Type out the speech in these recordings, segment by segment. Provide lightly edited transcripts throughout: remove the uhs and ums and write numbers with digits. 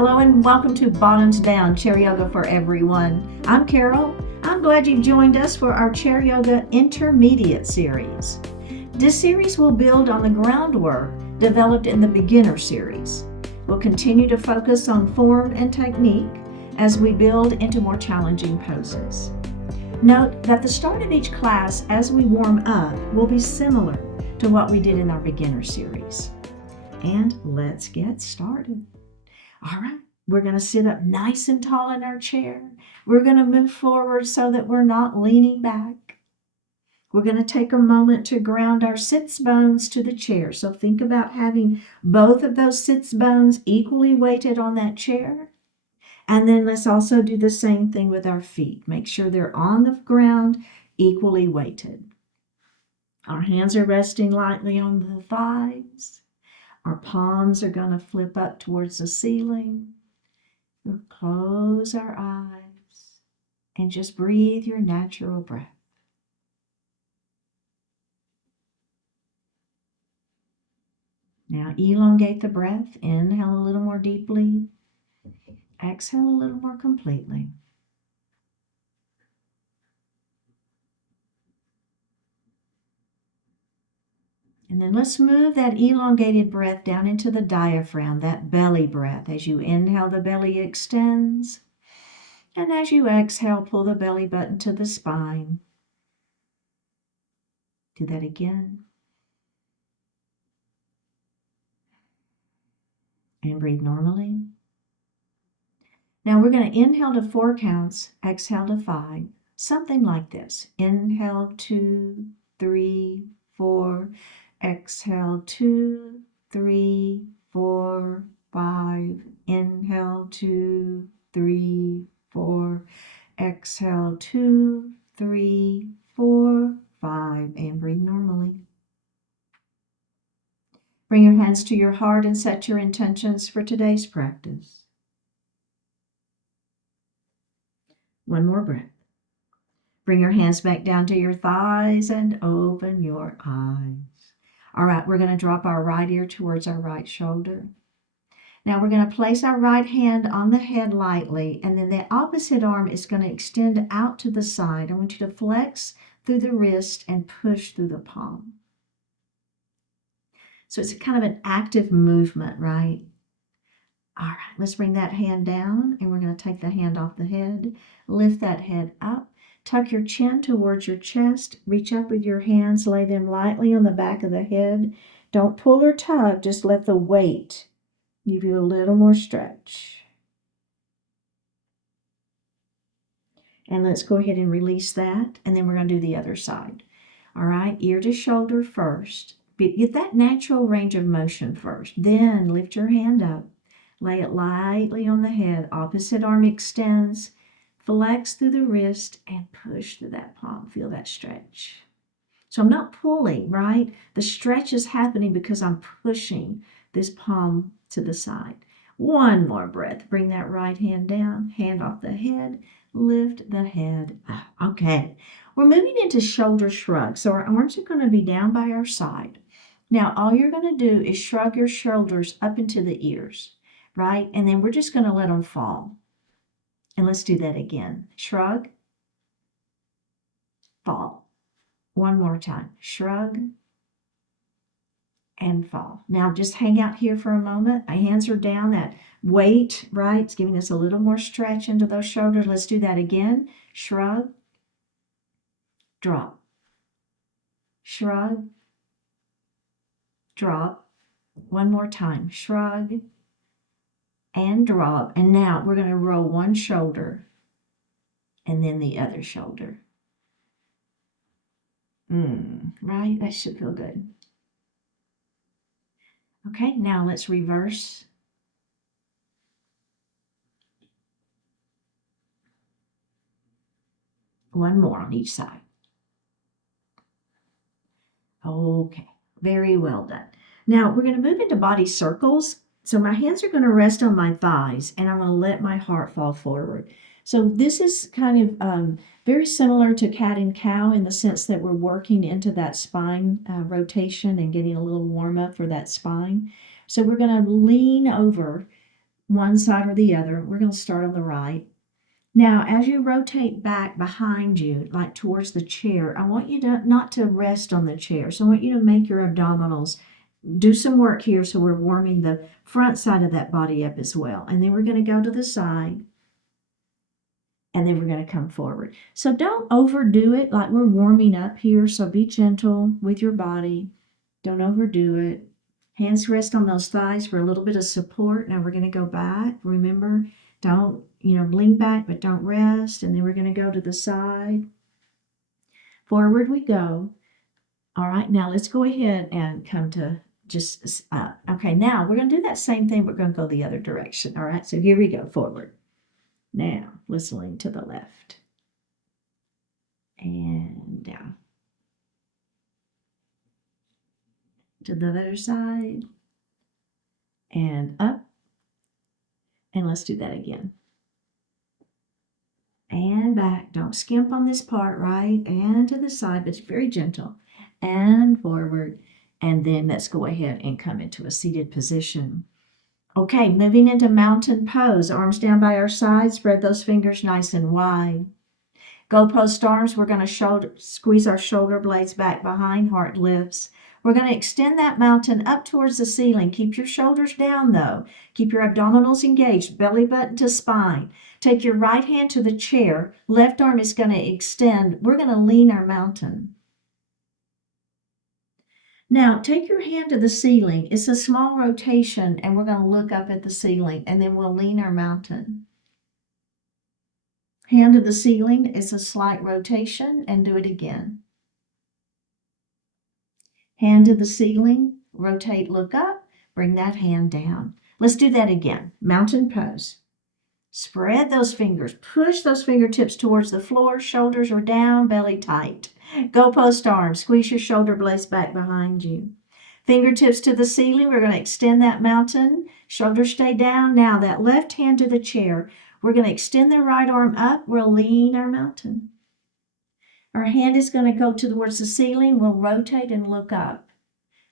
Hello and welcome to Bottoms Down Chair Yoga for Everyone. I'm Carol. I'm glad you've joined us for our Chair Yoga Intermediate series. This series will build on the groundwork developed in the Beginner series. We'll continue to focus on form and technique as we build into more challenging poses. Note that the start of each class as we warm up will be similar to what we did in our Beginner series. And let's get started. All right, we're going to sit up nice and tall in our chair. We're going to move forward so that we're not leaning back. We're going to take a moment to ground our sits bones to the chair. So think about having both of those sits bones equally weighted on that chair. And then let's also do the same thing with our feet. Make sure they're on the ground, equally weighted. Our hands are resting lightly on the thighs. Our palms are going to flip up towards the ceiling. We'll close our eyes and just breathe your natural breath. Now elongate the breath. Inhale a little more deeply. Exhale a little more completely. And then let's move that elongated breath down into the diaphragm, that belly breath. As you inhale, the belly extends. And as you exhale, pull the belly button to the spine. Do that again. And breathe normally. Now we're going to inhale to 4 counts, exhale to 5. Something like this. Inhale 2, 3, 4. Exhale 2, 3, 4, 5. Inhale 2, 3, 4. Exhale 2, 3, 4, 5. And breathe normally. Bring your hands to your heart and set your intentions for today's practice. One more breath. Bring your hands back down to your thighs and open your eyes. All right, we're going to drop our right ear towards our right shoulder. Now we're going to place our right hand on the head lightly, and then the opposite arm is going to extend out to the side. I want you to flex through the wrist and push through the palm. So it's kind of an active movement, right? All right, let's bring that hand down, and we're going to take the hand off the head. Lift that head up. Tuck your chin towards your chest. Reach up with your hands. Lay them lightly on the back of the head. Don't pull or tug. Just let the weight give you a little more stretch. And let's go ahead and release that. And then we're going to do the other side. All right, ear to shoulder first. Get that natural range of motion first. Then lift your hand up. Lay it lightly on the head. Opposite arm extends. Flex through the wrist and push through that palm. Feel that stretch. So I'm not pulling, right? The stretch is happening because I'm pushing this palm to the side. One more breath. Bring that right hand down, hand off the head, lift the head up. Okay, we're moving into shoulder shrug. So our arms are going to be down by our side. Now all you're going to do is shrug your shoulders up into the ears, right? And then we're just going to let them fall. And let's do that again. Shrug, fall. One more time. Shrug and fall. Now just hang out here for a moment. My hands are down. That weight, right? It's giving us a little more stretch into those shoulders. Let's do that again. Shrug, drop. Shrug, drop. One more time. Shrug and drop. And now we're going to roll one shoulder and then the other shoulder. Right? That should feel good. Okay, now let's reverse. One more on each side. Okay, very well done. Now we're going to move into body circles. So my hands are going to rest on my thighs and I'm going to let my heart fall forward. So this is kind of very similar to cat and cow in the sense that we're working into that spine rotation and getting a little warm up for that spine. So we're going to lean over one side or the other. We're going to start on the right. Now, as you rotate back behind you, like towards the chair, I want you to not to rest on the chair. So I want you to make your abdominals, do some work here so we're warming the front side of that body up as well. And then we're going to go to the side. And then we're going to come forward. So don't overdo it like we're warming up here. So be gentle with your body. Don't overdo it. Hands rest on those thighs for a little bit of support. Now we're going to go back. Remember, don't, lean back, but don't rest. And then we're going to go to the side. Forward we go. All right, now let's go ahead and come to just, okay, now we're going to do that same thing. We're going to go the other direction. All right, so here we go, forward. Now, let's lean to the left. And down. To the other side. And up. And let's do that again. And back. Don't skimp on this part, right? And to the side, but it's very gentle. And forward. And then let's go ahead and come into a seated position. Okay, moving into mountain pose. Arms down by our sides. Spread those fingers nice and wide. Go post arms. We're going to squeeze our shoulder blades back behind. Heart lifts. We're going to extend that mountain up towards the ceiling. Keep your shoulders down, though. Keep your abdominals engaged. Belly button to spine. Take your right hand to the chair. Left arm is going to extend. We're going to lean our mountain. Now, take your hand to the ceiling. It's a small rotation, and we're going to look up at the ceiling, and then we'll lean our mountain. Hand to the ceiling is a slight rotation, and do it again. Hand to the ceiling, rotate, look up, bring that hand down. Let's do that again. Mountain pose. Spread those fingers. Push those fingertips towards the floor. Shoulders are down, belly tight. Go post arms. Squeeze your shoulder blades back behind you. Fingertips to the ceiling. We're going to extend that mountain. Shoulders stay down. Now that left hand to the chair. We're going to extend the right arm up. We'll lean our mountain. Our hand is going to go towards the ceiling. We'll rotate and look up.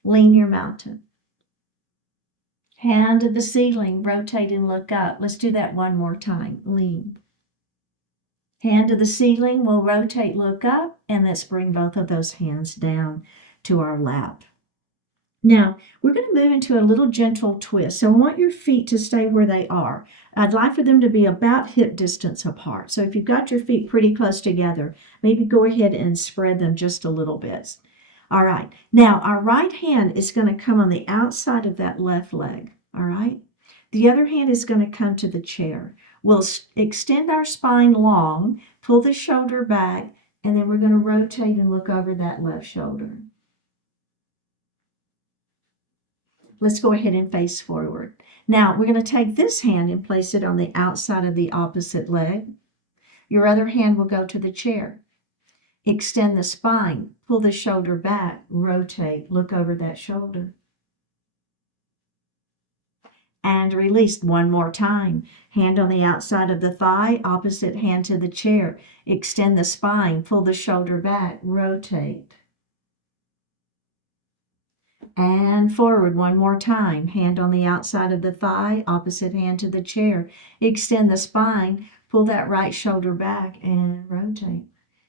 Lean your mountain. Hand to the ceiling. Rotate and look up. Let's do that one more time. Lean. Hand to the ceiling, we'll rotate, look up, and let's bring both of those hands down to our lap. Now, we're going to move into a little gentle twist. So I want your feet to stay where they are. I'd like for them to be about hip distance apart. So if you've got your feet pretty close together, maybe go ahead and spread them just a little bit. All right. Now, our right hand is going to come on the outside of that left leg. All right. The other hand is going to come to the chair. We'll extend our spine long, pull the shoulder back, and then we're going to rotate and look over that left shoulder. Let's go ahead and face forward. Now, we're going to take this hand and place it on the outside of the opposite leg. Your other hand will go to the chair. Extend the spine, pull the shoulder back, rotate, look over that shoulder. And release one more time. Hand on the outside of the thigh, opposite hand to the chair. Extend the spine, pull the shoulder back, rotate. And forward one more time. Hand on the outside of the thigh, opposite hand to the chair. Extend the spine, pull that right shoulder back and rotate.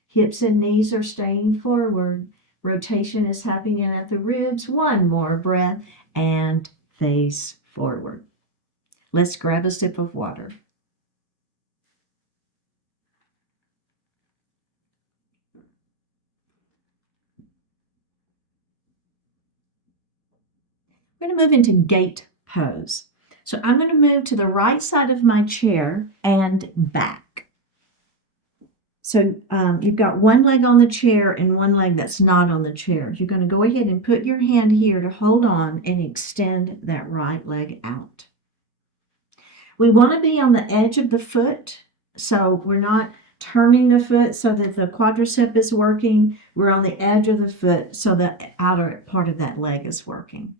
Hips and knees are staying forward. Rotation is happening at the ribs. One more breath and face forward. Let's grab a sip of water. We're going to move into gate pose. So I'm going to move to the right side of my chair and back. So you've got one leg on the chair and one leg that's not on the chair. You're going to go ahead and put your hand here to hold on and extend that right leg out. We want to be on the edge of the foot, so we're not turning the foot so that the quadricep is working. We're on the edge of the foot so the outer part of that leg is working.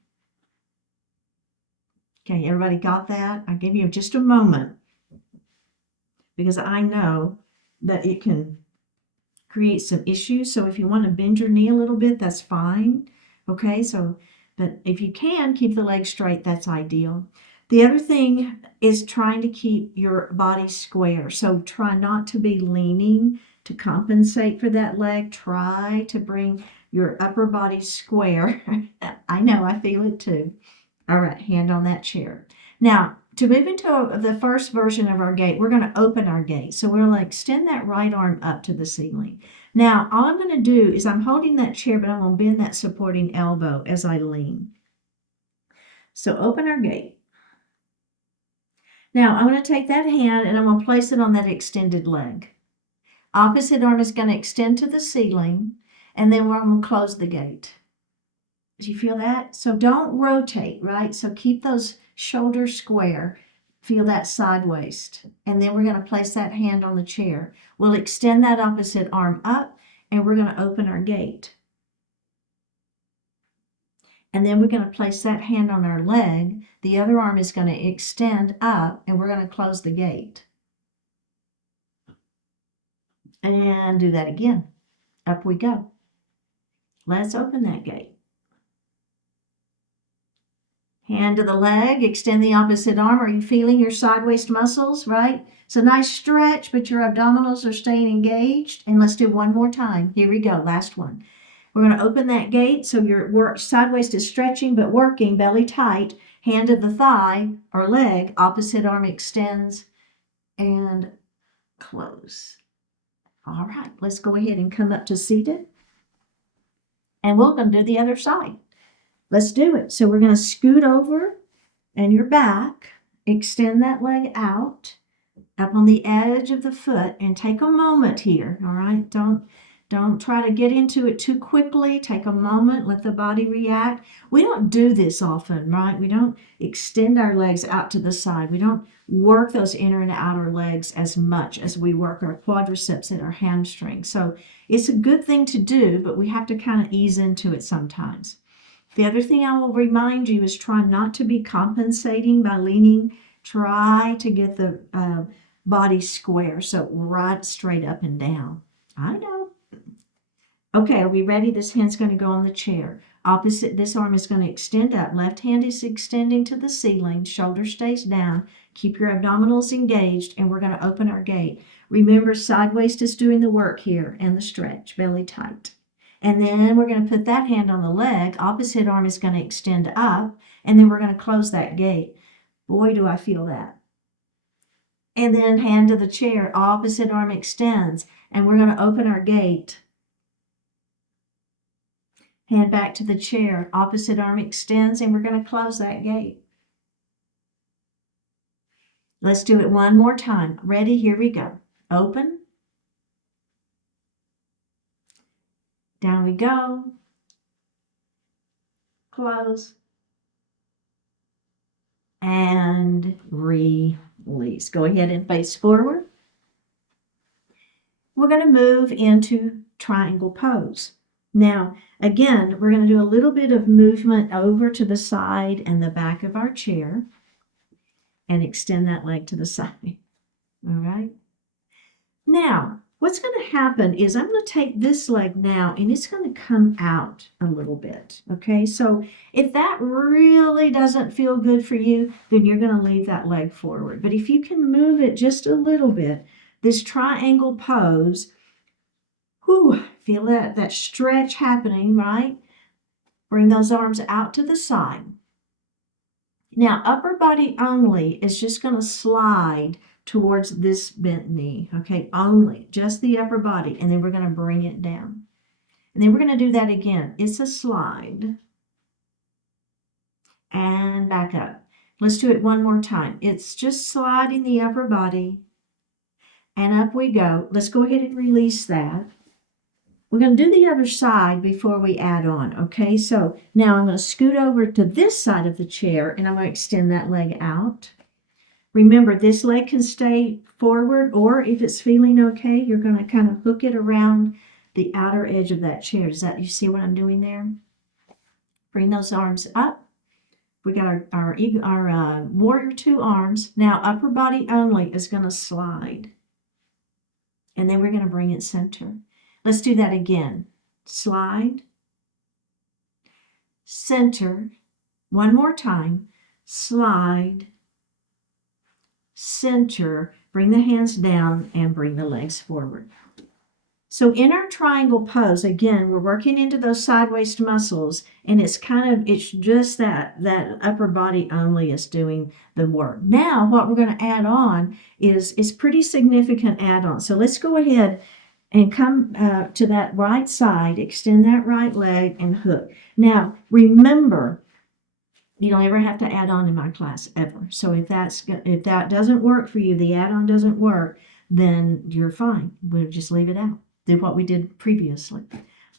Okay, everybody got that? I'll give you just a moment because I know that it can create some issues. So if you want to bend your knee a little bit, that's fine. Okay, but if you can keep the leg straight, that's ideal. The other thing is trying to keep your body square. So try not to be leaning to compensate for that leg. Try to bring your upper body square. I know, I feel it too. All right, hand on that chair. Now, to move into the first version of our gait, we're going to open our gait. So we're going to extend that right arm up to the ceiling. Now, all I'm going to do is I'm holding that chair, but I'm going to bend that supporting elbow as I lean. So open our gait. Now, I'm going to take that hand and I'm going to place it on that extended leg. Opposite arm is going to extend to the ceiling, and then we're going to close the gait. Do you feel that? So don't rotate, right? So keep those shoulders square. Feel that side waist. And then we're going to place that hand on the chair. We'll extend that opposite arm up, and we're going to open our gait. And then we're going to place that hand on our leg. The other arm is going to extend up, and we're going to close the gait. And do that again. Up we go. Let's open that gait. Hand to the leg, extend the opposite arm. Are you feeling your side waist muscles, right? It's a nice stretch, but your abdominals are staying engaged. And let's do one more time. Here we go, last one. We're going to open that gait so your side waist is stretching but working, belly tight. Hand to the thigh or leg, opposite arm extends and close. All right, let's go ahead and come up to seated. And we're going to do the other side. Let's do it. So we're going to scoot over and your back, extend that leg out up on the edge of the foot and take a moment here. All right. Don't try to get into it too quickly. Take a moment, let the body react. We don't do this often, right? We don't extend our legs out to the side. We don't work those inner and outer legs as much as we work our quadriceps and our hamstrings. So it's a good thing to do, but we have to kind of ease into it sometimes. The other thing I will remind you is try not to be compensating by leaning. Try to get the body square, so right straight up and down. I know. Okay, are we ready? This hand's going to go on the chair. Opposite, this arm is going to extend up. Left hand is extending to the ceiling. Shoulder stays down. Keep your abdominals engaged, and we're going to open our gait. Remember, side waist is doing the work here, and the stretch, belly tight. And then we're going to put that hand on the leg. Opposite arm is going to extend up. And then we're going to close that gait. Boy, do I feel that. And then hand to the chair. Opposite arm extends. And we're going to open our gait. Hand back to the chair. Opposite arm extends. And we're going to close that gait. Let's do it one more time. Ready? Here we go. Open. Down we go. Close. And release. Go ahead and face forward. We're going to move into triangle pose. Now, again, we're going to do a little bit of movement over to the side and the back of our chair and extend that leg to the side. All right. Now, what's going to happen is I'm going to take this leg now and it's going to come out a little bit. Okay, so if that really doesn't feel good for you, then you're going to leave that leg forward. But if you can move it just a little bit, this triangle pose, feel that stretch happening, right? Bring those arms out to the side. Now, upper body only is just going to slide towards this bent knee, okay? Only, just the upper body, and then we're going to bring it down. And then we're going to do that again. It's a slide. And back up. Let's do it one more time. It's just sliding the upper body, and up we go. Let's go ahead and release that. We're going to do the other side before we add on, okay? So now I'm going to scoot over to this side of the chair, and I'm going to extend that leg out. Remember, this leg can stay forward, or if it's feeling okay, you're going to kind of hook it around the outer edge of that chair. You see what I'm doing there? Bring those arms up. We got our warrior two arms. Now, upper body only is going to slide. And then we're going to bring it center. Let's do that again. Slide, center, one more time, slide, center, bring the hands down, and bring the legs forward. So in our triangle pose, again, we're working into those side waist muscles, and it's just that upper body only is doing the work. Now, what we're going to add on is pretty significant add-on. So let's go ahead and come to that right side, extend that right leg, and hook. Now, remember, you don't ever have to add on in my class, ever. So if that doesn't work for you, the add-on doesn't work, then you're fine. We'll just leave it out. Do what we did previously.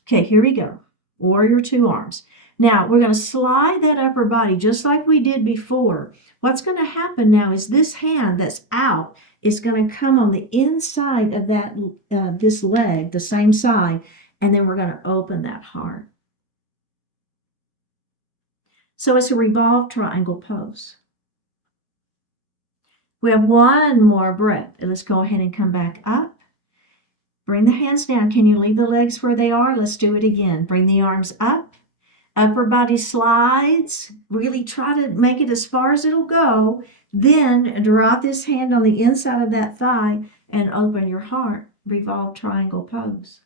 Okay, here we go. Warrior two arms. Now, we're going to slide that upper body just like we did before. What's going to happen now is this hand that's out is going to come on the inside of that this leg, the same side, and then we're going to open that heart. So it's a revolved triangle pose. We have one more breath. Let's go ahead and come back up. Bring the hands down. Can you leave the legs where they are? Let's do it again. Bring the arms up. Upper body slides. Really try to make it as far as it'll go. Then drop this hand on the inside of that thigh and open your heart. Revolved triangle pose.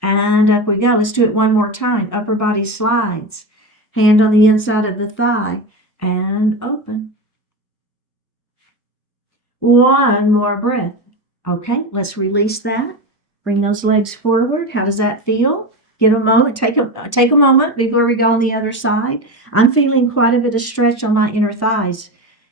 And up we go. Let's do it one more time. Upper body slides. Hand on the inside of the thigh and open. One more breath. Okay, let's release that. Bring those legs forward. How does that feel? Get a moment. Take a moment before we go on the other side. I'm feeling quite a bit of stretch on my inner thighs.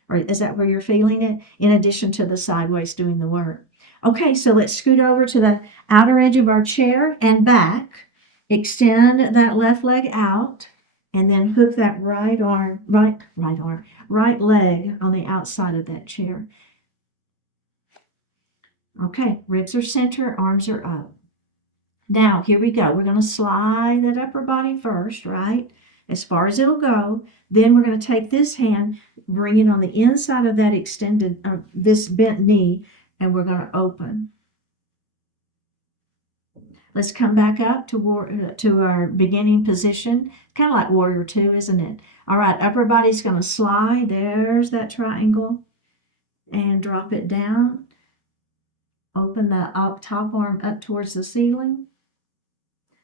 Or is that where you're feeling it? In addition to the sideways doing the work. Okay, so let's scoot over to the outer edge of our chair and back. Extend that left leg out. And then hook that right leg on the outside of that chair. Okay, ribs are center, arms are up. Now, here we go. We're going to slide that upper body first, right? As far as it'll go. Then we're going to take this hand, bring it on the inside of that extended, this bent knee, and we're going to open. Let's come back up to our beginning position. Kind of like warrior two, isn't it? All right, upper body's going to slide. There's that triangle. And drop it down. Open the top arm up towards the ceiling.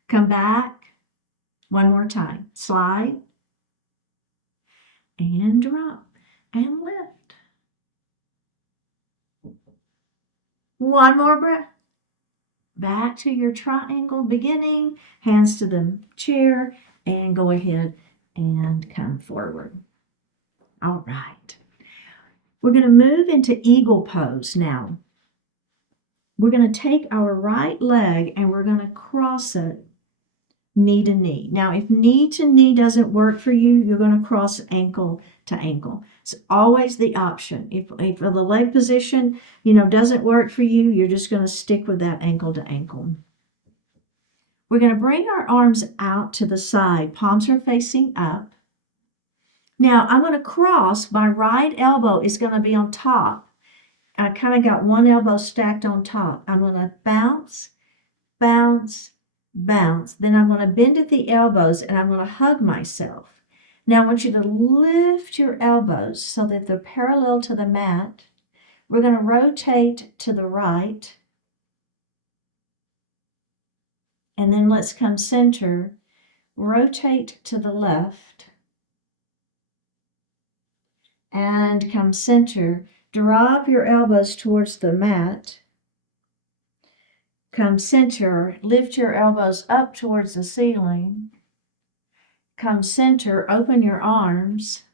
Come back. One more time. Slide. And drop. And lift. One more breath. Back to your triangle beginning. Hands to the chair. And go ahead and come forward. All right. We're going to move into eagle pose now. We're going to take our right leg and we're going to cross it knee to knee. Now, if knee to knee doesn't work for you, you're going to cross ankle to ankle. It's always the option. If the leg position, doesn't work for you, you're just going to stick with that ankle to ankle. We're going to bring our arms out to the side. Palms are facing up. Now, I'm going to cross. My right elbow is going to be on top. I kind of got one elbow stacked on top. I'm going to bounce, bounce, bounce. Then I'm going to bend at the elbows and I'm going to hug myself. Now I want you to lift your elbows so that they're parallel to the mat. We're going to rotate to the right. And then let's come center. Rotate to the left. And come center. Drop your elbows towards the mat. Come center, lift your elbows up towards the ceiling. Come center, open your arms.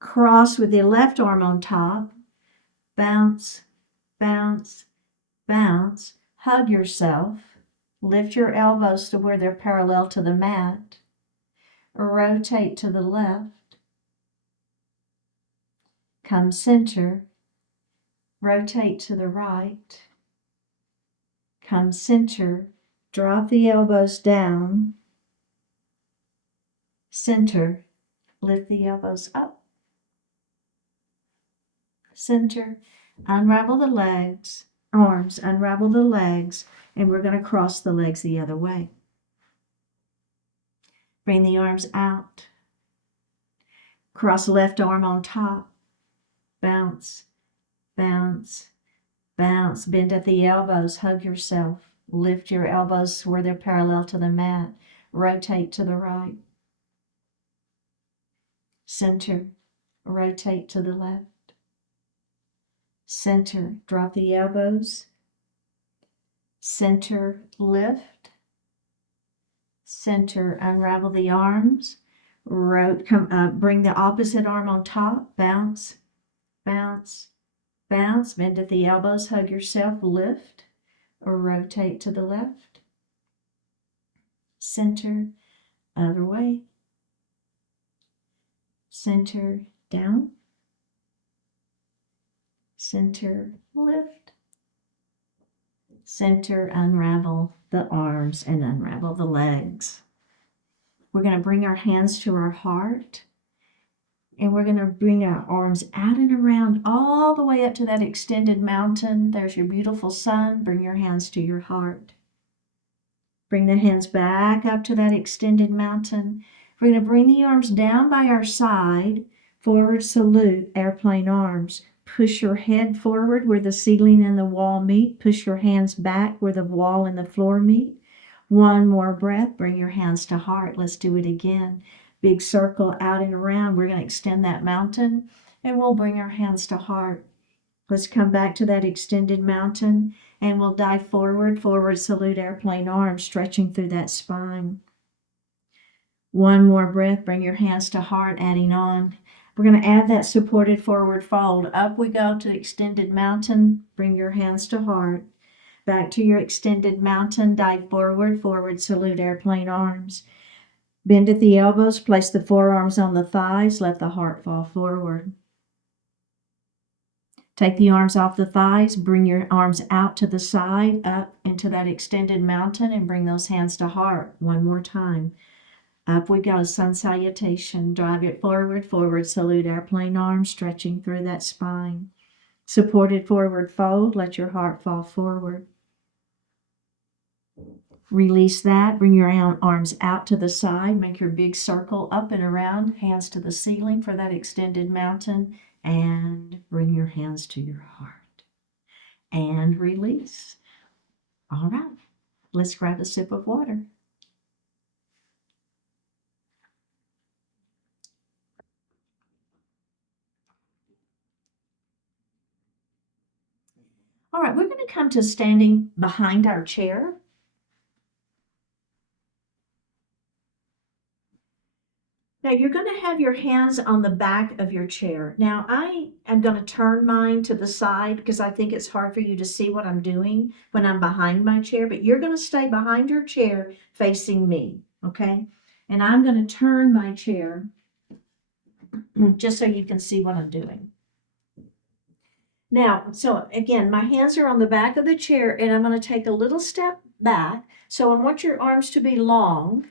Cross with the left arm on top. Bounce, bounce, bounce. Hug yourself. Lift your elbows to where they're parallel to the mat. Rotate to the left. Come center, rotate to the right, come center, drop the elbows down, center, lift the elbows up, center, unravel the legs, arms, unravel the legs, and we're going to cross the legs the other way. Bring the arms out, cross left arm on top, bounce, bounce, bounce. Bend at the elbows, hug yourself. Lift your elbows where they're parallel to the mat. Rotate to the right. Center, rotate to the left. Center, drop the elbows. Center, lift. Center, unravel the arms. Bring the opposite arm on top. Bounce, bounce, bounce. Bend at the elbows, hug yourself, lift. Or rotate to the left. Center, other way. Center, down. Center, lift. Center, unravel the arms and unravel the legs. We're going to bring our hands to our heart, and we're going to bring our arms out and around all the way up to that extended mountain. There's your beautiful sun. Bring your hands to your heart. Bring the hands back up to that extended mountain. We're going to bring the arms down by our side. Forward salute, airplane arms. Push your head forward where the ceiling and the wall meet. Push your hands back where the wall and the floor meet. One more breath. Bring your hands to heart. Let's do it again. Big circle out and around. We're going to extend that mountain, and we'll bring our hands to heart. Let's come back to that extended mountain, and we'll dive forward. Forward salute, airplane arms, stretching through that spine. One more breath. Bring your hands to heart, adding on. We're going to add that supported forward fold. Up we go to extended mountain. Bring your hands to heart. Back to your extended mountain. Dive forward. Forward salute, airplane arms. Bend at the elbows. Place the forearms on the thighs. Let the heart fall forward. Take the arms off the thighs. Bring your arms out to the side, up into that extended mountain, and bring those hands to heart. One more time. Up we go, sun salutation. Drive it forward, forward salute, airplane arms, stretching through that spine. Supported forward fold, let your heart fall forward. Release that, bring your arms out to the side, make your big circle up and around, hands to the ceiling for that extended mountain, and bring your hands to your heart. And release. All right, let's grab a sip of water. All right, we're going to come to standing behind our chair. Now you're going to have your hands on the back of your chair. Now I am going to turn mine to the side because I think it's hard for you to see what I'm doing when I'm behind my chair, but you're going to stay behind your chair facing me, okay? And I'm going to turn my chair just so you can see what I'm doing. Now, so again, my hands are on the back of the chair, and I'm going to take a little step back. So I want your arms to be long,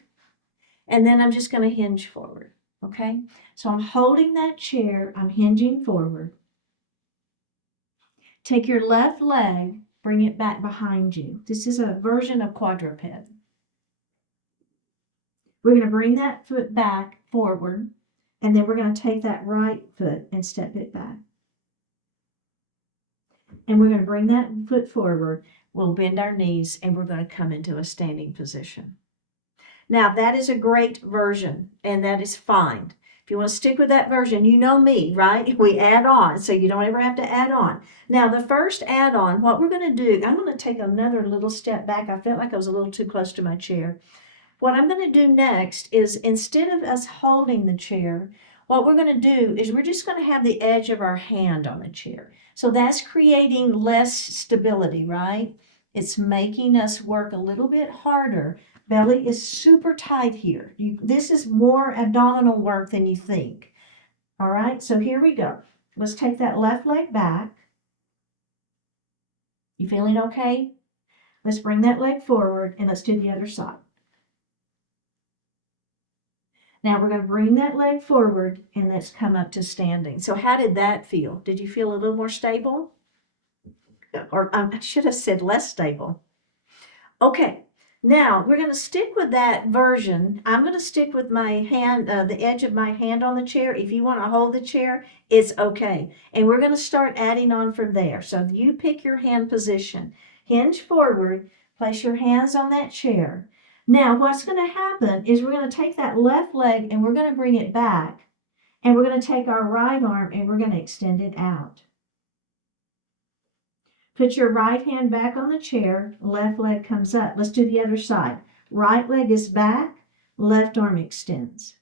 and then I'm just going to hinge forward, okay? So I'm holding that chair, I'm hinging forward. Take your left leg, bring it back behind you. This is a version of quadruped. We're going to bring that foot back forward, and then we're going to take that right foot and step it back. And we're going to bring that foot forward. We'll bend our knees, and we're going to come into a standing position. Now, that is a great version, and that is fine. If you want to stick with that version, you know me, right? We add on, so you don't ever have to add on. Now, the first add-on, what we're going to do, I'm going to take another little step back. I felt like I was a little too close to my chair. What I'm going to do next is, instead of us holding the chair, what we're going to do is we're just going to have the edge of our hand on the chair. So that's creating less stability, right? It's making us work a little bit harder. Belly is super tight here. This is more abdominal work than you think. All right, so here we go. Let's take that left leg back. You feeling okay? Let's bring that leg forward, and let's do the other side. Now we're going to bring that leg forward, and let's come up to standing. So how did that feel? Did you feel a little more stable? Or I should have said less stable. Okay, Now, we're going to stick with that version. I'm going to stick with my hand, the edge of my hand on the chair. If you want to hold the chair, it's okay. And we're going to start adding on from there. So you pick your hand position. Hinge forward, place your hands on that chair. Now, what's going to happen is we're going to take that left leg and we're going to bring it back. And we're going to take our right arm and we're going to extend it out. Put your right hand back on the chair, left leg comes up. Let's do the other side. Right leg is back, left arm extends.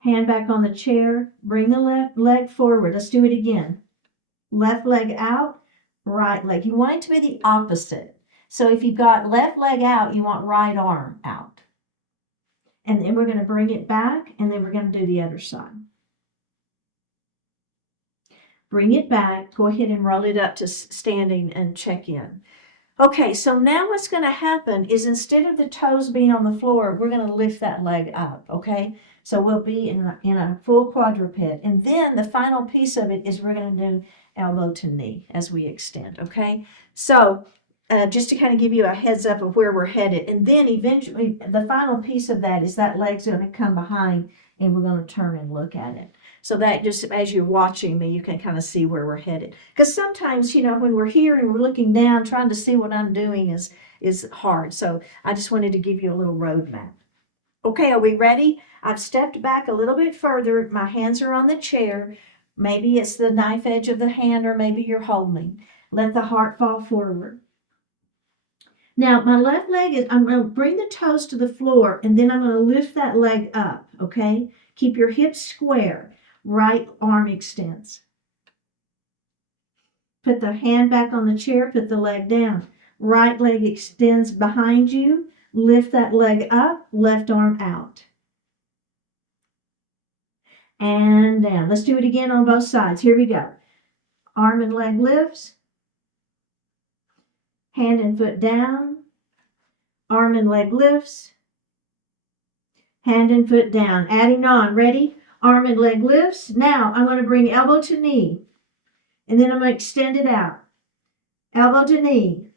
Hand back on the chair, bring the left leg forward. Let's do it again. Left leg out, right leg. You want it to be the opposite. So if you've got left leg out, you want right arm out. And then we're going to bring it back, and then we're going to do the other side. Bring it back, go ahead and roll it up to standing and check in. Okay, so now what's going to happen is instead of the toes being on the floor, we're going to lift that leg up, okay? So we'll be in a full quadruped. And then the final piece of it is we're going to do elbow to knee as we extend, okay? So just to kind of give you a heads up of where we're headed. And then eventually the final piece of that is that leg's going to come behind and we're going to turn and look at it. So that just as you're watching me, you can kind of see where we're headed. Because sometimes, you know, when we're here and we're looking down, trying to see what I'm doing is hard. So I just wanted to give you a little roadmap. Okay, are we ready? I've stepped back a little bit further. My hands are on the chair. Maybe it's the knife edge of the hand, or maybe you're holding. Let the heart fall forward. Now, my left leg is, I'm going to bring the toes to the floor, and then I'm going to lift that leg up, okay? Keep your hips square. Right arm extends. Put the hand back on the chair, put the leg down. Right leg extends behind you. Lift that leg up, left arm out. And down. Let's do it again on both sides. Here we go. Arm and leg lifts. Hand and foot down. Arm and leg lifts. Hand and foot down. Adding on. Ready? Arm and leg lifts. Now I'm going to bring elbow to knee. And then I'm going to extend it out. Elbow to knee.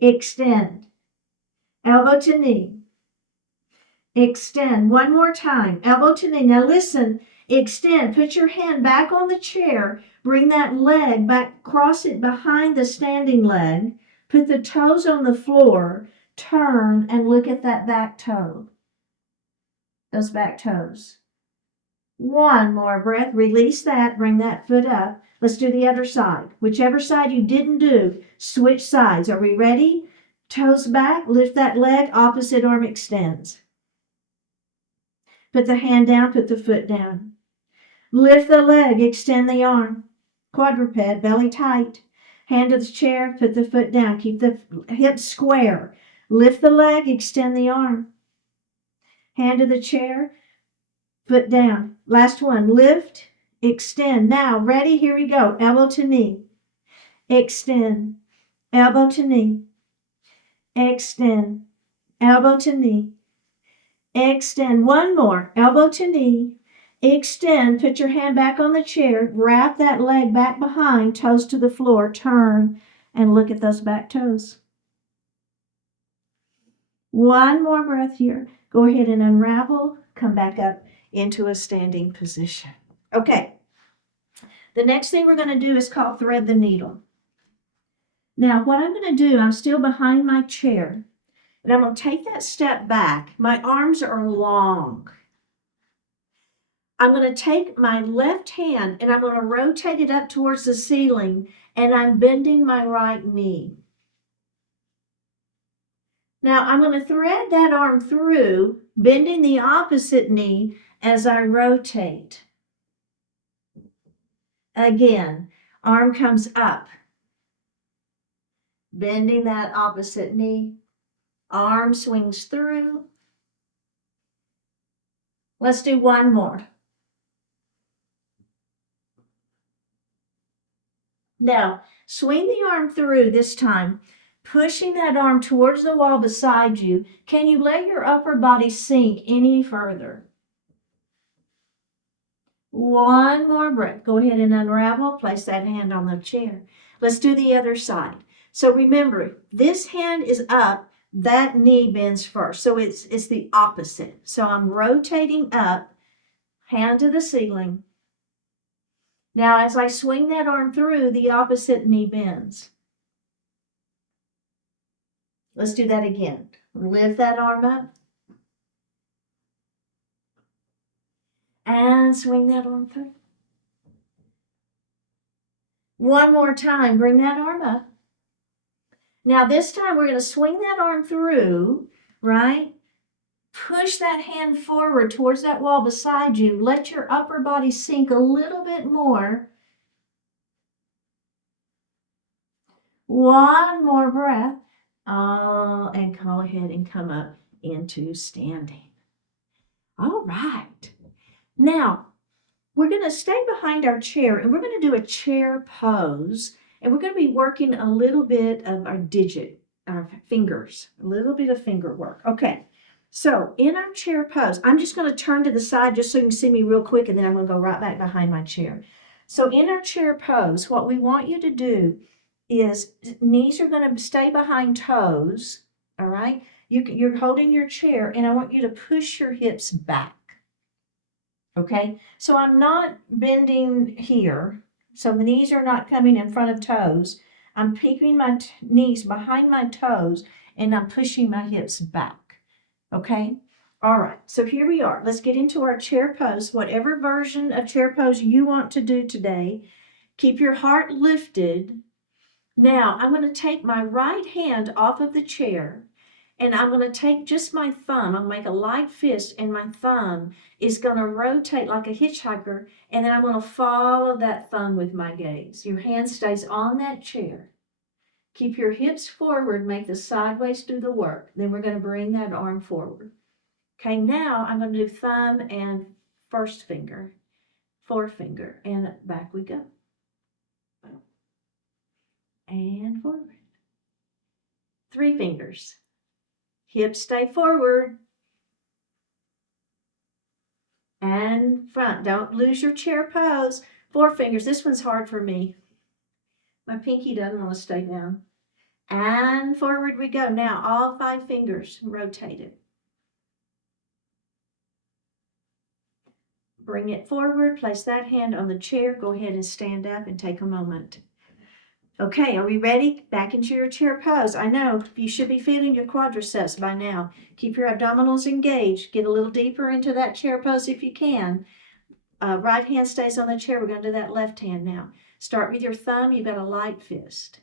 Extend. Elbow to knee. Extend. One more time. Elbow to knee. Now listen. Extend. Put your hand back on the chair. Bring that leg back. Cross it behind the standing leg. Put the toes on the floor. Turn and look at that back toe. Those back toes. One more breath. Release that. Bring that foot up. Let's do the other side. Whichever side you didn't do, switch sides. Are we ready? Toes back. Lift that leg. Opposite arm extends. Put the hand down. Put the foot down. Lift the leg. Extend the arm. Quadruped. Belly tight. Hand to the chair. Put the foot down. Keep the hips square. Lift the leg. Extend the arm. Hand to the chair. Foot down. Last one. Lift, extend. Now, ready? Here we go. Elbow to knee. Extend. Elbow to knee. Extend. Elbow to knee. Extend. One more. Elbow to knee. Extend. Put your hand back on the chair. Wrap that leg back behind. Toes to the floor. Turn and look at those back toes. One more breath here. Go ahead and unravel. Come back up into a standing position. Okay. The next thing we're going to do is called thread the needle. Now, what I'm going to do, I'm still behind my chair, and I'm going to take that step back. My arms are long. I'm going to take my left hand, and I'm going to rotate it up towards the ceiling, and I'm bending my right knee. Now, I'm going to thread that arm through, bending the opposite knee as I rotate. Again, arm comes up, bending that opposite knee. Arm swings through. Let's do one more. Now, swing the arm through this time, pushing that arm towards the wall beside you. Can you let your upper body sink any further? One more breath. Go ahead and unravel. Place that hand on the chair. Let's do the other side. So remember, this hand is up, that knee bends first. So it's the opposite. So I'm rotating up, hand to the ceiling. Now as I swing that arm through, the opposite knee bends. Let's do that again. Lift that arm up. And swing that arm through. One more time, bring that arm up. Now this time we're going to swing that arm through, right? Push that hand forward towards that wall beside you. Let your upper body sink a little bit more. One more breath. And go ahead and come up into standing. All right. Now, we're going to stay behind our chair and we're going to do a chair pose. And we're going to be working a little bit of our fingers, a little bit of finger work. Okay. So in our chair pose, I'm just going to turn to the side just so you can see me real quick, and then I'm going to go right back behind my chair. So in our chair pose, what we want you to do is knees are going to stay behind toes, all right? You're holding your chair, and I want you to push your hips back, okay? So I'm not bending here, so the knees are not coming in front of toes. I'm keeping my knees behind my toes, and I'm pushing my hips back. Okay, all right, so here we are. Let's get into our chair pose. Whatever version of chair pose you want to do today, keep your heart lifted. Now, I'm going to take my right hand off of the chair, and I'm going to take just my thumb. I'm going to make a light fist, and my thumb is going to rotate like a hitchhiker, and then I'm going to follow that thumb with my gaze. Your hand stays on that chair. Keep your hips forward, make the sideways do the work. Then we're going to bring that arm forward. Okay, now I'm going to do thumb and first finger, forefinger, and back we go. And forward. 3 fingers. Hips stay forward. And front. Don't lose your chair pose. 4 fingers. This one's hard for me. My pinky doesn't want to stay down. And forward we go. Now all 5 fingers rotated. Bring it forward. Place that hand on the chair. Go ahead and stand up and take a moment. Okay, are we ready? Back into your chair pose. I know you should be feeling your quadriceps by now. Keep your abdominals engaged. Get a little deeper into that chair pose if you can. Right hand stays on the chair. We're going to do that left hand now. Start with your thumb. You've got a light fist.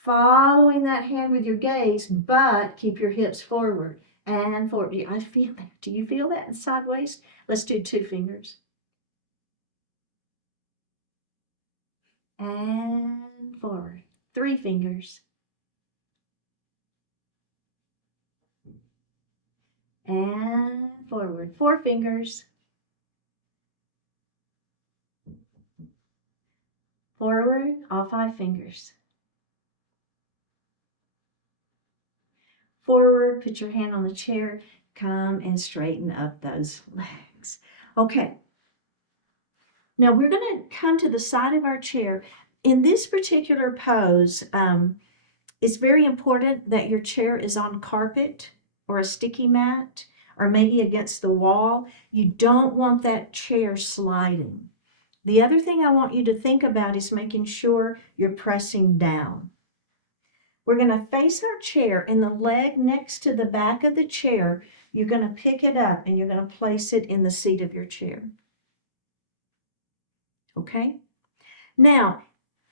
Following that hand with your gaze, but keep your hips forward and forward. I feel that. Do you feel that? Sideways? Let's do 2 fingers. And forward. 3 fingers. And forward. 4 fingers. Forward, all 5 fingers. Forward, put your hand on the chair. Come and straighten up those legs. Okay. Now we're going to come to the side of our chair. In this particular pose, it's very important that your chair is on carpet or a sticky mat or maybe against the wall. You don't want that chair sliding. The other thing I want you to think about is making sure you're pressing down. We're going to face our chair, and the leg next to the back of the chair, you're going to pick it up and you're going to place it in the seat of your chair. Okay? Now,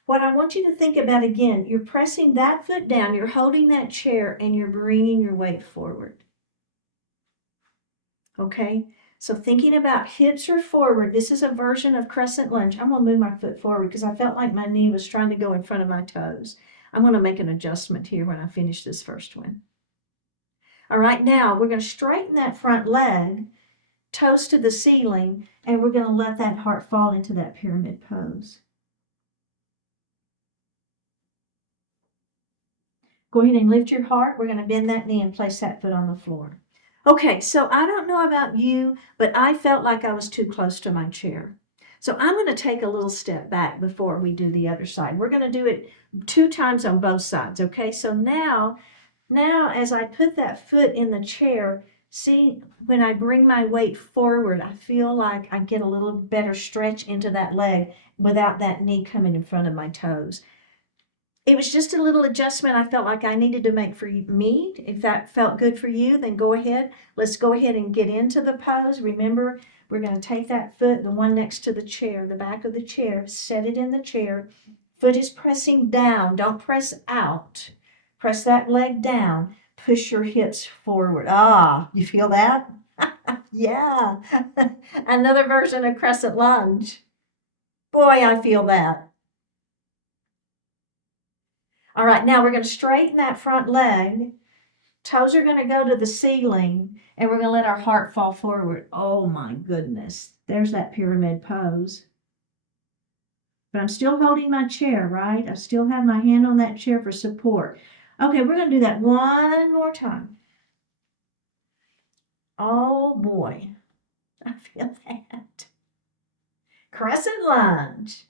what I want you to think about again, you're pressing that foot down, you're holding that chair, and you're bringing your weight forward. Okay? So thinking about hips are forward. This is a version of crescent lunge. I'm going to move my foot forward because I felt like my knee was trying to go in front of my toes. I'm going to make an adjustment here when I finish this first one. All right, now we're going to straighten that front leg, toes to the ceiling, and we're going to let that heart fall into that pyramid pose. Go ahead and lift your heart. We're going to bend that knee and place that foot on the floor. Okay, so I don't know about you, but I felt like I was too close to my chair. So I'm going to take a little step back before we do the other side. We're going to do it 2 times on both sides, okay? So now as I put that foot in the chair, see, when I bring my weight forward, I feel like I get a little better stretch into that leg without that knee coming in front of my toes. It was just a little adjustment I felt like I needed to make for me. If that felt good for you, then go ahead. Let's go ahead and get into the pose. Remember, we're going to take that foot, the one next to the chair, the back of the chair, set it in the chair. Foot is pressing down. Don't press out. Press that leg down. Push your hips forward. Ah, you feel that? Yeah. Another version of crescent lunge. Boy, I feel that. All right, now we're going to straighten that front leg. Toes are going to go to the ceiling, and we're going to let our heart fall forward. Oh my goodness. There's that pyramid pose. But I'm still holding my chair, right? I still have my hand on that chair for support. Okay, we're going to do that one more time. Oh boy, I feel that. Crescent lunge.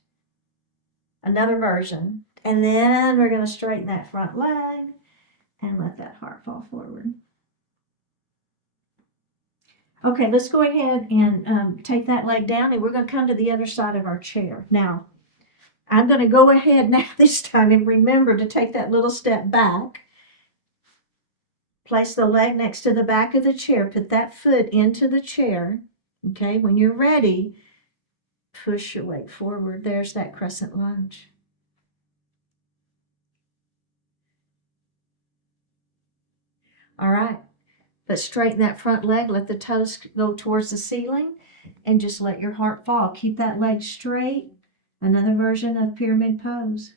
Another version. And then we're going to straighten that front leg and let that heart fall forward. Okay, let's go ahead and take that leg down, and we're going to come to the other side of our chair. Now, I'm going to go ahead now this time and remember to take that little step back. Place the leg next to the back of the chair. Put that foot into the chair. Okay, when you're ready, push your weight forward. There's that crescent lunge. All right, let's straighten that front leg. Let the toes go towards the ceiling and just let your heart fall. Keep that leg straight. Another version of pyramid pose.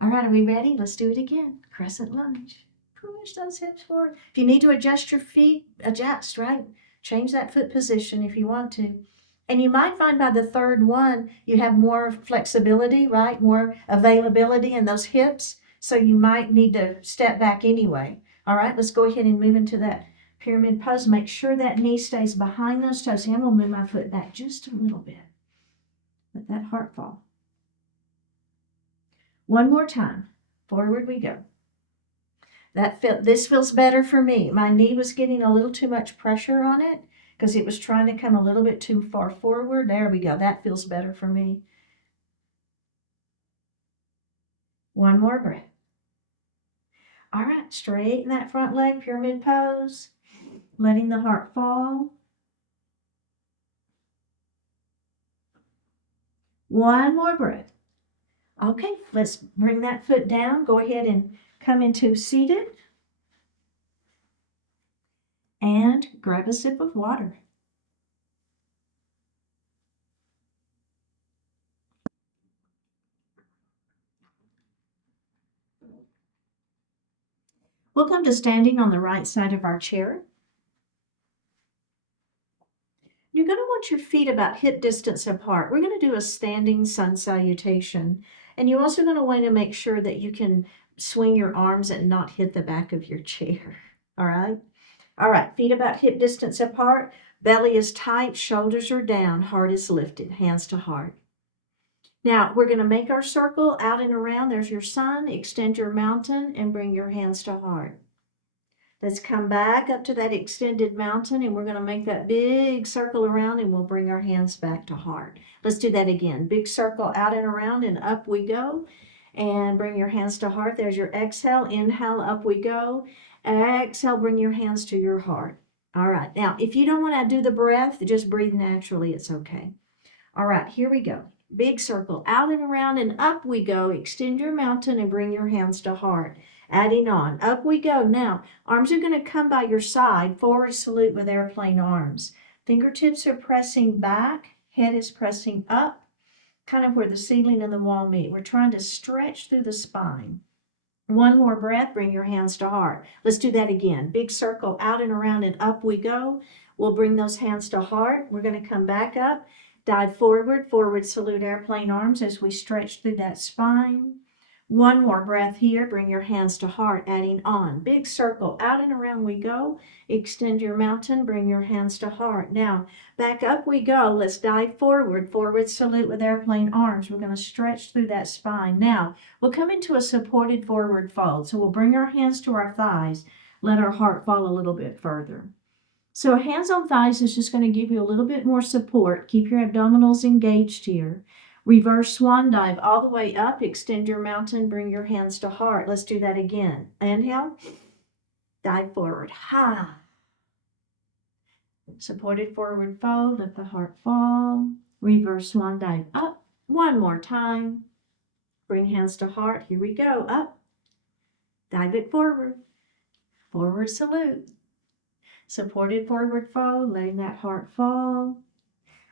All right, are we ready? Let's do it again. Crescent lunge. Push those hips forward. If you need to adjust your feet, adjust, right? Change that foot position if you want to. And you might find by the third one, you have more flexibility, right? More availability in those hips. So you might need to step back anyway. All right, let's go ahead and move into that pyramid pose. Make sure that knee stays behind those toes. See, I'm going to move my foot back just a little bit. Let that heart fall. One more time. Forward we go. This feels better for me. My knee was getting a little too much pressure on it because it was trying to come a little bit too far forward. There we go. That feels better for me. One more breath. All right, straighten that front leg, pyramid pose, letting the heart fall. One more breath. Okay, let's bring that foot down. Go ahead and come into seated. And grab a sip of water. We'll come to standing on the right side of our chair. You're going to want your feet about hip distance apart. We're going to do a standing sun salutation. And you're also going to want to make sure that you can swing your arms and not hit the back of your chair. All right? All right, feet about hip distance apart. Belly is tight, shoulders are down, heart is lifted, hands to heart. Now, we're going to make our circle out and around. There's your sun. Extend your mountain and bring your hands to heart. Let's come back up to that extended mountain, and we're going to make that big circle around, and we'll bring our hands back to heart. Let's do that again. Big circle out and around, and up we go. And bring your hands to heart. There's your exhale. Inhale, up we go. Exhale, bring your hands to your heart. All right. Now, if you don't want to do the breath, just breathe naturally. It's okay. All right, here we go. Big circle out and around, and up we go. Extend your mountain and bring your hands to heart. Adding on, up we go. Now, arms are going to come by your side, forward salute with airplane arms. Fingertips are pressing back, head is pressing up, kind of where the ceiling and the wall meet. We're trying to stretch through the spine. One more breath, bring your hands to heart. Let's do that again. Big circle out and around, and up we go. We'll bring those hands to heart. We're going to come back up, dive forward, forward salute airplane arms as we stretch through that spine. One more breath here. Bring your hands to heart, adding on. Big circle, out and around we go. Extend your mountain, bring your hands to heart. Now, back up we go. Let's dive forward. Forward salute with airplane arms. We're going to stretch through that spine. Now, we'll come into a supported forward fold. So we'll bring our hands to our thighs. Let our heart fall a little bit further. So hands on thighs is just going to give you a little bit more support. Keep your abdominals engaged here. Reverse swan dive all the way up. Extend your mountain. Bring your hands to heart. Let's do that again. Inhale. Dive forward. Ha. Supported forward fold. Let the heart fall. Reverse swan dive up. One more time. Bring hands to heart. Here we go. Up. Dive it forward. Forward salute. Supported forward fold. Letting that heart fall.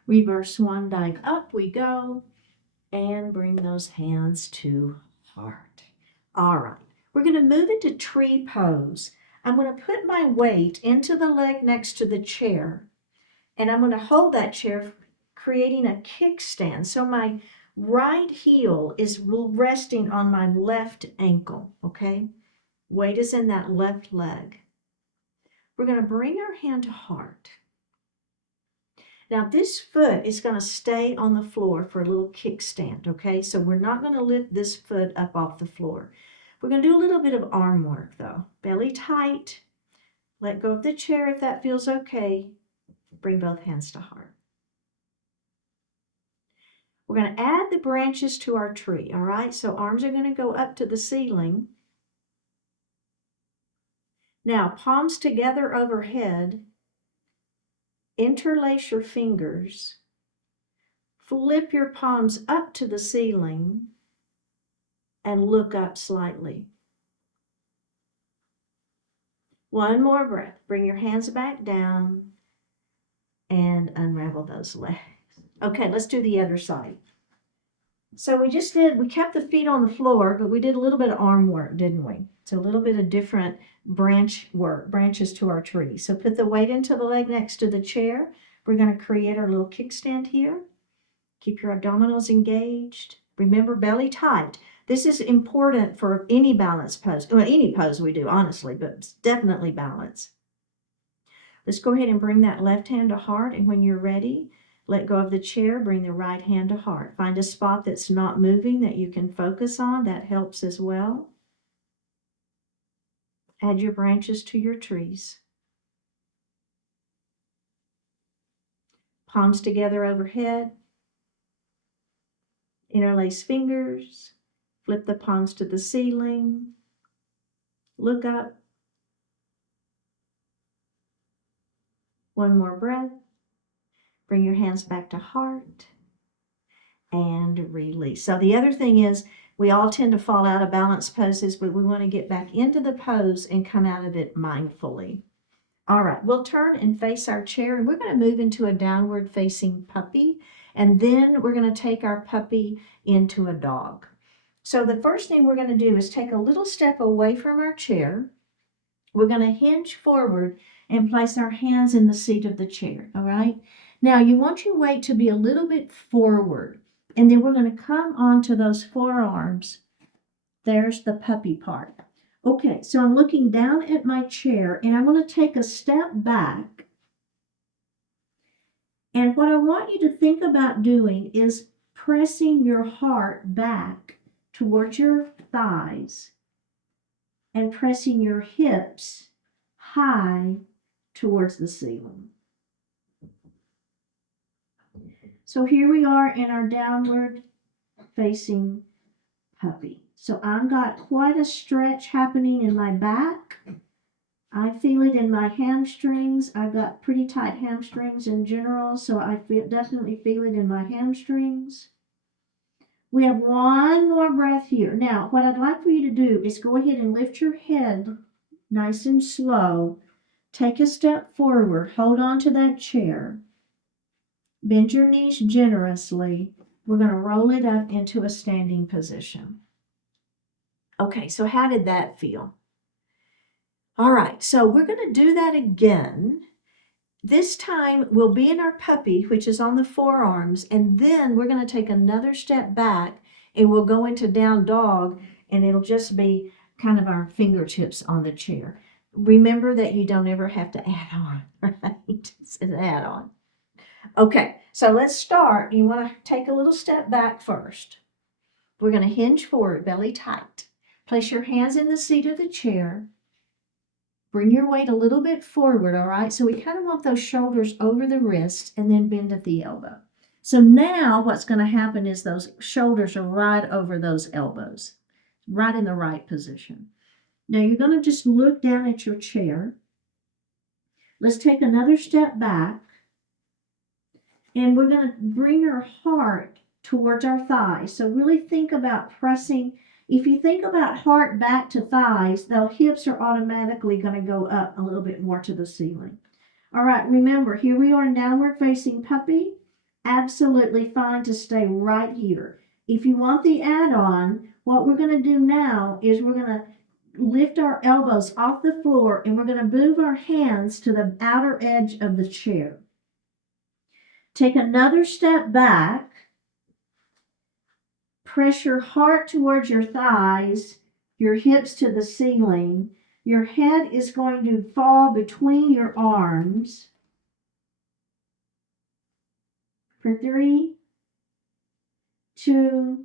Reverse swan dive up we go. And bring those hands to heart. All right, we're going to move into tree pose. I'm going to put my weight into the leg next to the chair, and I'm going to hold that chair, creating a kickstand. So my right heel is resting on my left ankle, okay? Weight is in that left leg. We're going to bring our hand to heart. Now this foot is going to stay on the floor for a little kickstand, okay? So we're not going to lift this foot up off the floor. We're going to do a little bit of arm work though. Belly tight. Let go of the chair if that feels okay. Bring both hands to heart. We're going to add the branches to our tree, all right? So arms are going to go up to the ceiling. Now palms together overhead. Interlace your fingers. Flip your palms up to the ceiling and look up slightly. One more breath. Bring your hands back down and unravel those legs. Okay, let's do the other side. So we kept the feet on the floor, but we did a little bit of arm work, didn't we? So a little bit of different branches to our tree. So put the weight into the leg next to the chair. We're going to create our little kickstand here. Keep your abdominals engaged. Remember, belly tight. This is important for any balance pose. Well, any pose we do, honestly, but definitely balance. Let's go ahead and bring that left hand to heart, and when you're ready, let go of the chair, bring the right hand to heart. Find a spot that's not moving that you can focus on. That helps as well. Add your branches to your trees. Palms together overhead. Interlace fingers. Flip the palms to the ceiling. Look up. One more breath. Bring your hands back to heart and release. So the other thing is we all tend to fall out of balance poses, but we want to get back into the pose and come out of it mindfully. All right, we'll turn and face our chair, and we're going to move into a downward facing puppy, and then we're going to take our puppy into a dog. So the first thing we're going to do is take a little step away from our chair. We're going to hinge forward and place our hands in the seat of the chair, all right? Now, you want your weight to be a little bit forward, and then we're going to come onto those forearms. There's the puppy part. Okay, so I'm looking down at my chair, and I'm going to take a step back. And what I want you to think about doing is pressing your heart back towards your thighs and pressing your hips high towards the ceiling. So here we are in our downward facing puppy. So I've got quite a stretch happening in my back. I feel it in my hamstrings. I've got pretty tight hamstrings in general, so I definitely feel it in my hamstrings. We have one more breath here. Now, what I'd like for you to do is go ahead and lift your head nice and slow. Take a step forward. Hold on to that chair. Bend your knees generously. We're going to roll it up into a standing position. Okay, so how did that feel? All right, so we're going to do that again. This time we'll be in our puppy, which is on the forearms, and then we're going to take another step back and we'll go into down dog, and it'll just be kind of our fingertips on the chair. Remember that you don't ever have to add on, right? It's an add-on. Okay, so let's start. You want to take a little step back first. We're going to hinge forward, belly tight. Place your hands in the seat of the chair. Bring your weight a little bit forward, all right? So we kind of want those shoulders over the wrist and then bend at the elbow. So now what's going to happen is those shoulders are right over those elbows, right in the right position. Now you're going to just look down at your chair. Let's take another step back. And we're going to bring our heart towards our thighs. So really think about pressing. If you think about heart back to thighs, the hips are automatically going to go up a little bit more to the ceiling. All right, remember, here we are in downward facing puppy. Absolutely fine to stay right here. If you want the add-on, what we're going to do now is we're going to lift our elbows off the floor and we're going to move our hands to the outer edge of the chair. Take another step back. Press your heart towards your thighs, your hips to the ceiling. Your head is going to fall between your arms. For 3, 2,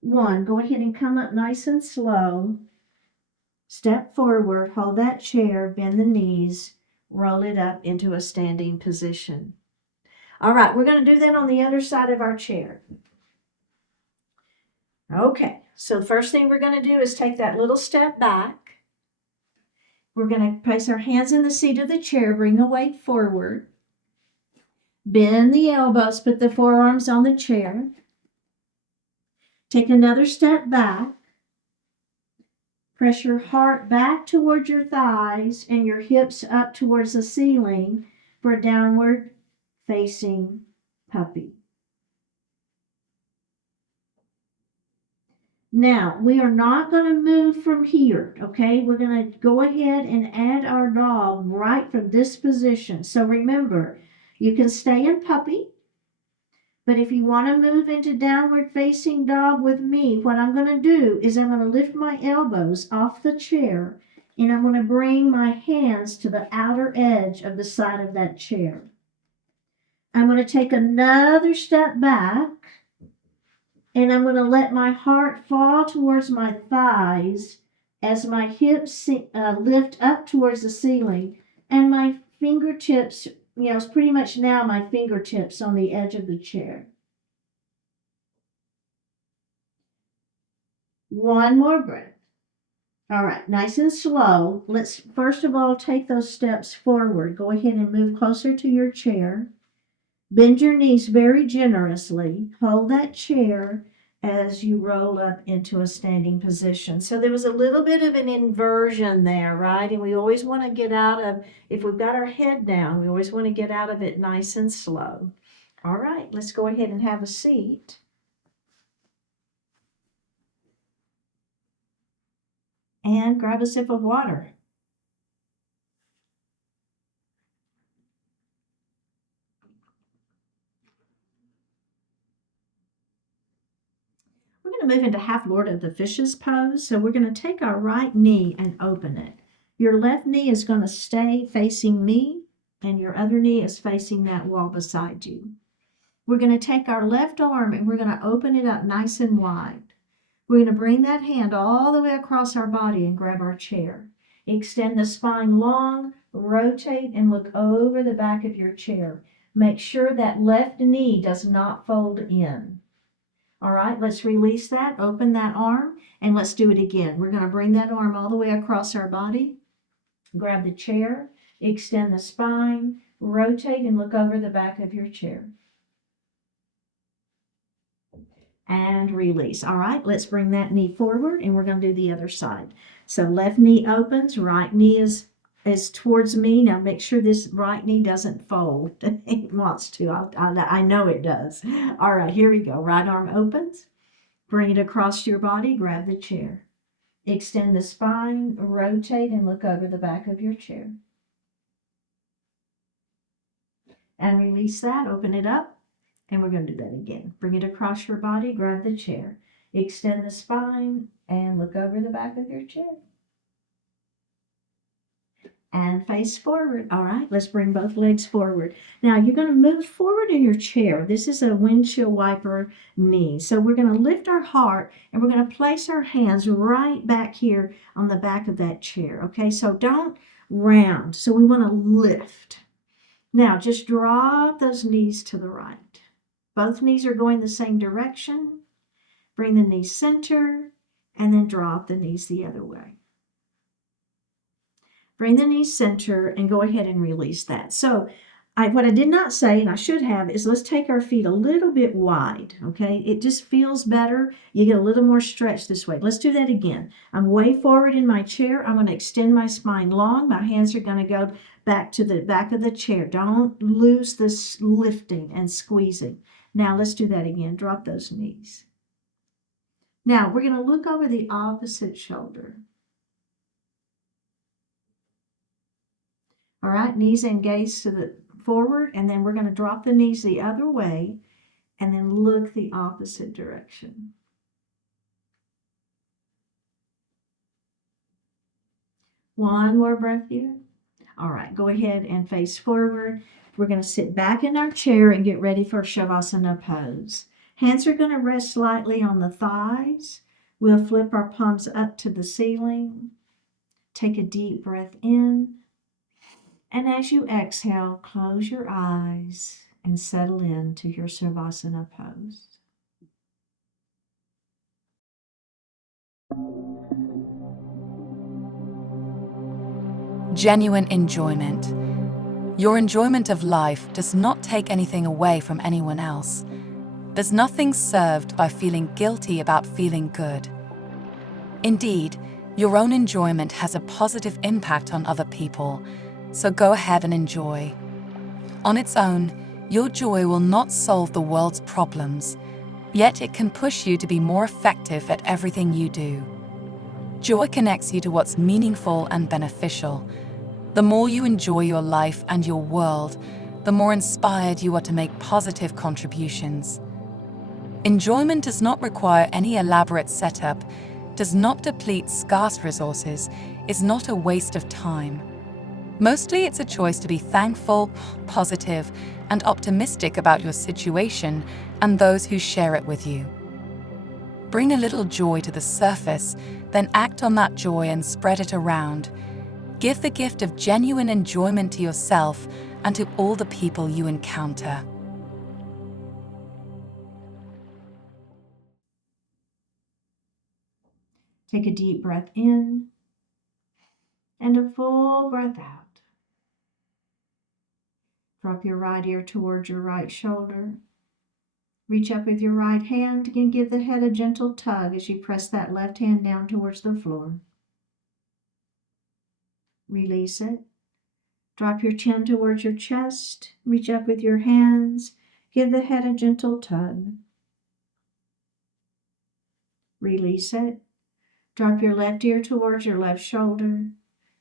1. Go ahead and come up nice and slow. Step forward, hold that chair, bend the knees, roll it up into a standing position. All right, we're going to do that on the other side of our chair. Okay, so the first thing we're going to do is take that little step back. We're going to place our hands in the seat of the chair, bring the weight forward. Bend the elbows, put the forearms on the chair. Take another step back. Press your heart back towards your thighs and your hips up towards the ceiling for a downward facing puppy. Now, we are not going to move from here, okay? We're going to go ahead and add our dog right from this position. So remember, you can stay in puppy, but if you want to move into downward facing dog with me, what I'm going to do is I'm going to lift my elbows off the chair and I'm going to bring my hands to the outer edge of the side of that chair. I'm going to take another step back. And I'm going to let my heart fall towards my thighs as my hips lift up towards the ceiling. And my fingertips, it's pretty much now my fingertips on the edge of the chair. One more breath. All right, nice and slow. Let's first of all take those steps forward. Go ahead and move closer to your chair. Bend your knees very generously. Hold that chair as you roll up into a standing position. So there was a little bit of an inversion there, right? And we always want to get out of, if we've got our head down, we always want to get out of it nice and slow. All right, let's go ahead and have a seat. And grab a sip of water. We're going to move into half Lord of the Fishes pose. So we're going to take our right knee and open it. Your left knee is going to stay facing me, and your other knee is facing that wall beside you. We're going to take our left arm and we're going to open it up nice and wide. We're going to bring that hand all the way across our body and grab our chair. Extend the spine long, rotate, and look over the back of your chair. Make sure that left knee does not fold in. All right, let's release that, open that arm, and let's do it again. We're going to bring that arm all the way across our body, grab the chair, extend the spine, rotate, and look over the back of your chair. And release. All right, let's bring that knee forward, and we're going to do the other side. So left knee opens, right knee is towards me. Now make sure this right knee doesn't fold. It wants to. I know it does. All right, here we go. Right arm opens. Bring it across your body. Grab the chair. Extend the spine, rotate, and look over the back of your chair. And release that. Open it up. And we're going to do that again. Bring it across your body. Grab the chair. Extend the spine and look over the back of your chair. And face forward. All right, let's bring both legs forward. Now you're going to move forward in your chair. This is a windshield wiper knee. So we're going to lift our heart and we're going to place our hands right back here on the back of that chair. Okay, so don't round. So we want to lift. Now just drop those knees to the right. Both knees are going the same direction. Bring the knees center and then drop the knees the other way. Bring the knees center and go ahead and release that. So what I did not say, and I should have, is let's take our feet a little bit wide, okay? It just feels better. You get a little more stretch this way. Let's do that again. I'm way forward in my chair. I'm going to extend my spine long. My hands are going to go back to the back of the chair. Don't lose this lifting and squeezing. Now let's do that again. Drop those knees. Now we're going to look over the opposite shoulder. All right, knees and gaze to the forward, and then we're going to drop the knees the other way and then look the opposite direction. One more breath here. All right, go ahead and face forward. We're going to sit back in our chair and get ready for Savasana pose. Hands are going to rest lightly on the thighs. We'll flip our palms up to the ceiling. Take a deep breath in. And as you exhale, close your eyes and settle into your Savasana pose. Genuine enjoyment. Your enjoyment of life does not take anything away from anyone else. There's nothing served by feeling guilty about feeling good. Indeed, your own enjoyment has a positive impact on other people, so go ahead and enjoy. On its own, your joy will not solve the world's problems, yet it can push you to be more effective at everything you do. Joy connects you to what's meaningful and beneficial. The more you enjoy your life and your world, the more inspired you are to make positive contributions. Enjoyment does not require any elaborate setup, does not deplete scarce resources, is not a waste of time. Mostly it's a choice to be thankful, positive, and optimistic about your situation and those who share it with you. Bring a little joy to the surface, then act on that joy and spread it around. Give the gift of genuine enjoyment to yourself and to all the people you encounter. Take a deep breath in and a full breath out. Drop your right ear towards your right shoulder. Reach up with your right hand and give the head a gentle tug as you press that left hand down towards the floor. Release it. Drop your chin towards your chest. Reach up with your hands. Give the head a gentle tug. Release it. Drop your left ear towards your left shoulder.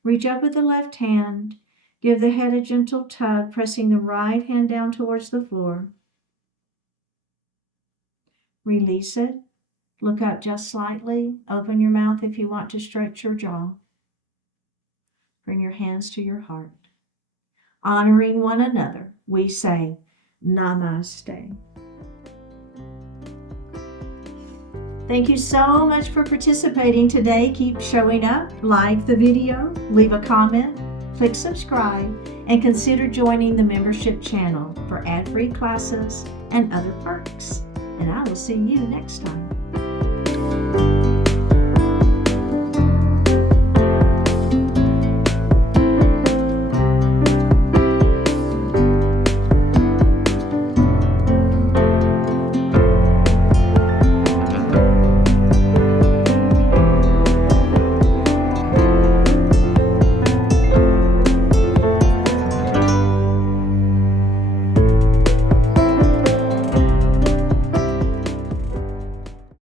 Reach up with the left hand. Give the head a gentle tug, pressing the right hand down towards the floor. Release it. Look up just slightly. Open your mouth if you want to stretch your jaw. Bring your hands to your heart. Honoring one another, we say Namaste. Thank you so much for participating today. Keep showing up, like the video, leave a comment, click subscribe, and consider joining the membership channel for ad-free classes and other perks. And I will see you next time.